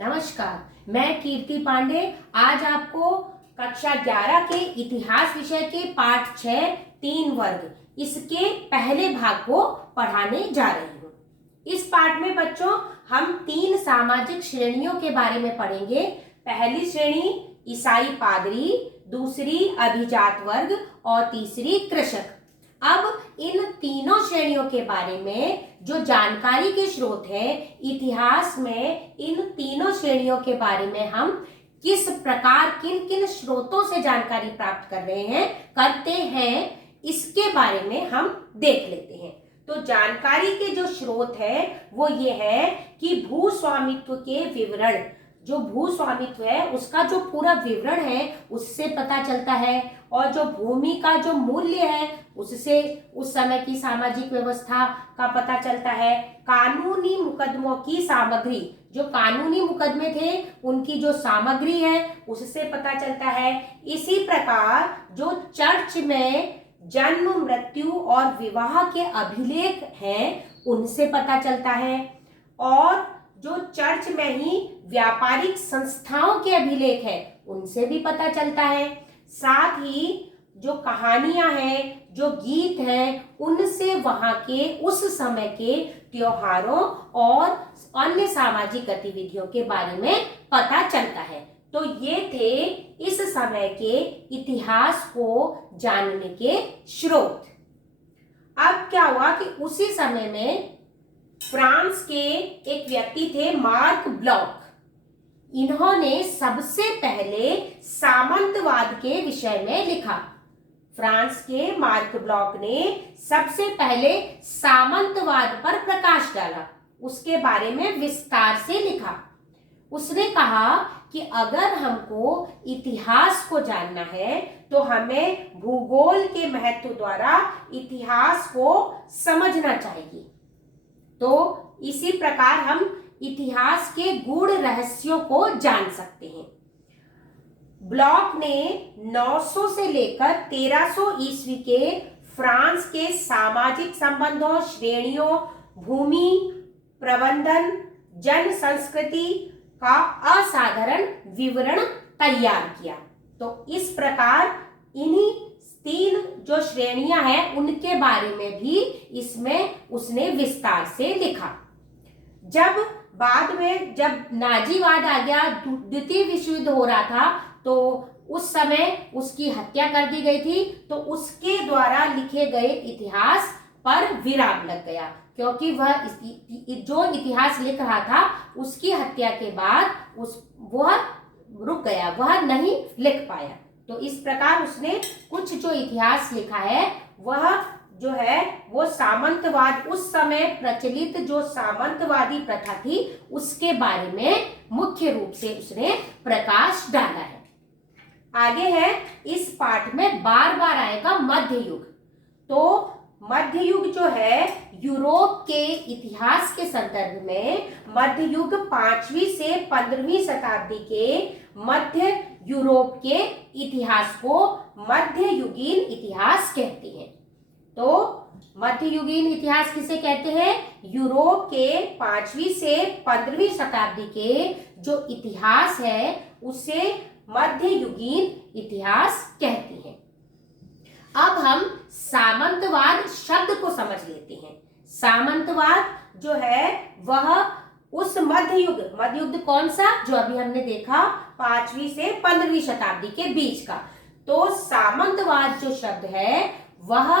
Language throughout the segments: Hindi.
नमस्कार, मैं कीर्ति पांडे आज आपको कक्षा 11 के इतिहास विषय के पाठ 6 3 वर्ग इसके पहले भाग को पढ़ाने जा रही हूँ। इस पाठ में बच्चों हम 3 सामाजिक श्रेणियों के बारे में पढ़ेंगे। पहली श्रेणी ईसाई पादरी, दूसरी अभिजात वर्ग और तीसरी कृषक। अब इन तीनों श्रेणियों के बारे में जो जानकारी के स्रोत हैं, इतिहास में इन तीनों श्रेणियों के बारे में हम किस प्रकार किन किन स्रोतों से जानकारी प्राप्त करते हैं, इसके बारे में हम देख लेते हैं। तो जानकारी के जो स्रोत है वो ये है कि भूस्वामित्व के विवरण, जो भूस्वामित्व है उसका जो पूरा विवरण है उससे पता चलता है, और जो भूमि का जो मूल्य है उससे उस समय की सामाजिक व्यवस्था का पता चलता है। कानूनी मुकदमों की सामग्री, जो कानूनी मुकदमे थे उनकी जो सामग्री है उससे पता चलता है। इसी प्रकार जो चर्च में जन्म, मृत्यु और विवाह के अभिलेख हैं उनसे पता चलता है, और जो चर्च में ही व्यापारिक संस्थाओं के अभिलेख हैं उनसे भी पता चलता है। साथ ही जो कहानियां हैं, जो गीत हैं, उनसे वहां के उस समय के त्योहारों और अन्य सामाजिक गतिविधियों के बारे में पता चलता है। तो ये थे इस समय के इतिहास को जानने के स्रोत। अब क्या हुआ कि उसी समय में फ्रांस के एक व्यक्ति थे मार्क ब्लॉक। इन्होंने सबसे पहले सामंतवाद के विषय में लिखा। फ्रांस के मार्क ब्लॉक ने सबसे पहले सामंतवाद पर प्रकाश डाला, उसके बारे में विस्तार से लिखा। उसने कहा कि अगर हमको इतिहास को जानना है तो हमें भूगोल के महत्व द्वारा इतिहास को समझना चाहिए। तो इसी प्रकार हम इतिहास के गूढ़ रहस्यों को जान सकते हैं। ब्लॉक ने 900 से लेकर 1300 ईस्वी के फ्रांस के सामाजिक संबंधों, श्रेणियों, भूमि प्रबंधन, जन संस्कृति का असाधारण विवरण तैयार किया। तो इस प्रकार इन्हीं 3 जो श्रेणियां हैं उनके बारे में भी इसमें उसने विस्तार से लिखा। जब बाद में जब नाजीवाद आ गया, द्वितीय विश्व युद्ध हो रहा था, तो उस समय उसकी हत्या कर दी गई थी, तो उसके द्वारा लिखे गए इतिहास पर विराम लग गया, क्योंकि वह जो इतिहास लिख रहा था उसकी हत्या के बाद वह रुक गया, वह नहीं लिख पाया। तो इस प्रकार उसने कुछ जो इतिहास लिखा है वह जो है वो सामंतवाद, उस समय प्रचलित जो सामंतवादी प्रथा थी उसके बारे में मुख्य रूप से उसने प्रकाश डाला है। आगे है इस पाठ में बार बार आएगा मध्य युग। तो मध्य युग जो है यूरोप के इतिहास के संदर्भ में मध्य युग 5वीं से 15वीं शताब्दी के मध्य यूरोप के इतिहास को मध्ययुगीन इतिहास कहते हैं। तो मध्ययुगीन इतिहास किसे कहते हैं? यूरोप के 5वीं से 15वीं शताब्दी के जो इतिहास है उसे मध्ययुगीन इतिहास कहते हैं। अब हम सामंतवाद शब्द को समझ लेते हैं। सामंतवाद जो है वह उस मध्ययुग कौन सा, जो अभी हमने देखा 5वीं से 15वीं शताब्दी के बीच का। तो सामंतवाद जो शब्द है वह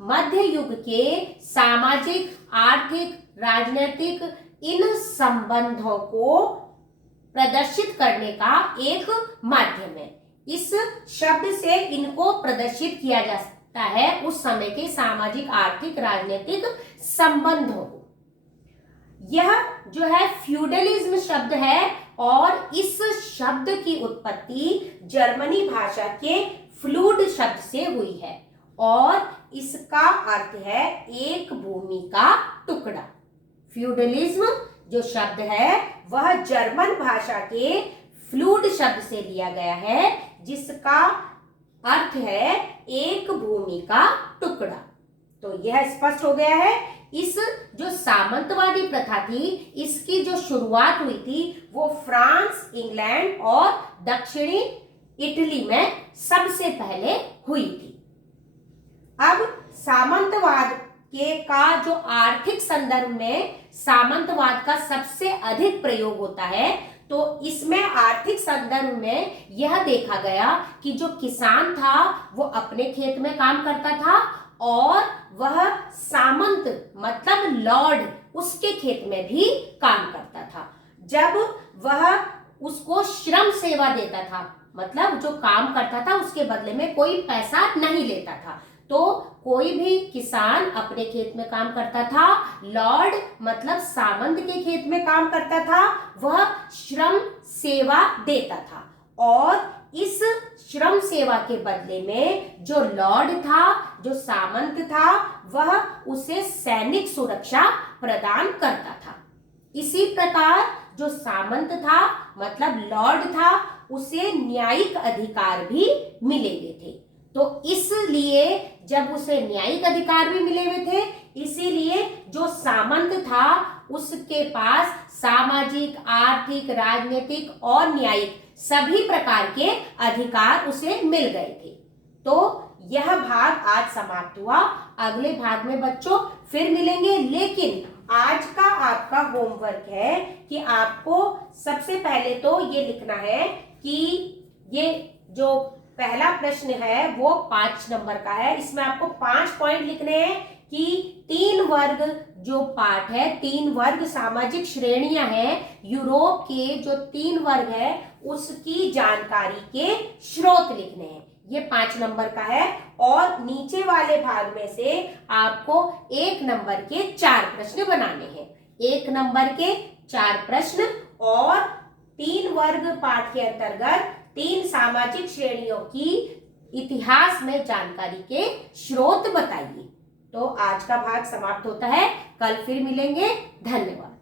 मध्य युग के सामाजिक, आर्थिक, राजनीतिक इन संबंधों को प्रदर्शित करने का एक माध्यम है। इस शब्द से इनको प्रदर्शित किया जाता है उस समय के सामाजिक, आर्थिक, राजनीतिक संबंधों को। यह जो है फ्यूडलिज्म शब्द है, और इस शब्द की उत्पत्ति जर्मनी भाषा के फ्लूड शब्द से हुई है, और इसका अर्थ है एक भूमि का टुकड़ा। फ्यूडलिज्म जो शब्द है वह जर्मन भाषा के फ्लूड शब्द से लिया गया है, जिसका अर्थ है एक भूमि का टुकड़ा। तो यह स्पष्ट हो गया है इस जो सामंतवादी प्रथा थी, इसकी जो शुरुआत हुई थी वो फ्रांस, इंग्लैंड और दक्षिणी इटली में सबसे पहले हुई थी। अब सामंतवाद का जो आर्थिक संदर्भ में सामंतवाद का सबसे अधिक प्रयोग होता है, तो इसमें आर्थिक संदर्भ में यह देखा गया कि जो किसान था वो अपने खेत में काम करता था और वह सामंत मतलब लॉर्ड उसके खेत में भी काम करता था। जब वह उसको श्रम सेवा देता था, मतलब जो काम करता था उसके बदले में कोई पैसा नहीं लेता था, तो कोई भी किसान अपने खेत में काम करता था, लॉर्ड मतलब सामंत के खेत में काम करता था, वह श्रम सेवा देता था और इस श्रम सेवा के बदले में जो लॉर्ड था, जो सामंत था, वह उसे सैनिक सुरक्षा प्रदान करता था। इसी प्रकार जो सामंत था मतलब लॉर्ड था, उसे न्यायिक अधिकार भी मिले हुए थे। तो इसलिए जब उसे न्यायिक अधिकार भी मिले हुए थे, इसीलिए जो सामंत था उसके पास सामाजिक, आर्थिक, राजनीतिक और न्यायिक सभी प्रकार के अधिकार उसे मिल गए थे। तो यह भाग आज समाप्त हुआ। अगले भाग में बच्चों फिर मिलेंगे, लेकिन आज का आपका होमवर्क है कि आपको सबसे पहले तो ये लिखना है कि ये जो पहला प्रश्न है वो 5 नंबर का है। इसमें आपको 5 पॉइंट लिखने हैं कि 3 वर्ग जो पाठ है, 3 वर्ग सामाजिक श्रेणियां हैं, यूरोप के जो 3 वर्ग है उसकी जानकारी के स्रोत लिखने हैं। ये 5 नंबर का है और नीचे वाले भाग में से आपको 1 नंबर के 4 प्रश्न बनाने हैं। 1 नंबर के 4 प्रश्न और 3 वर्ग पाठ के अंतर्गत 3 सामाजिक श्रेणियों की इतिहास में जानकारी के स्रोत बताइए। तो आज का भाग समाप्त होता है, कल फिर मिलेंगे। धन्यवाद।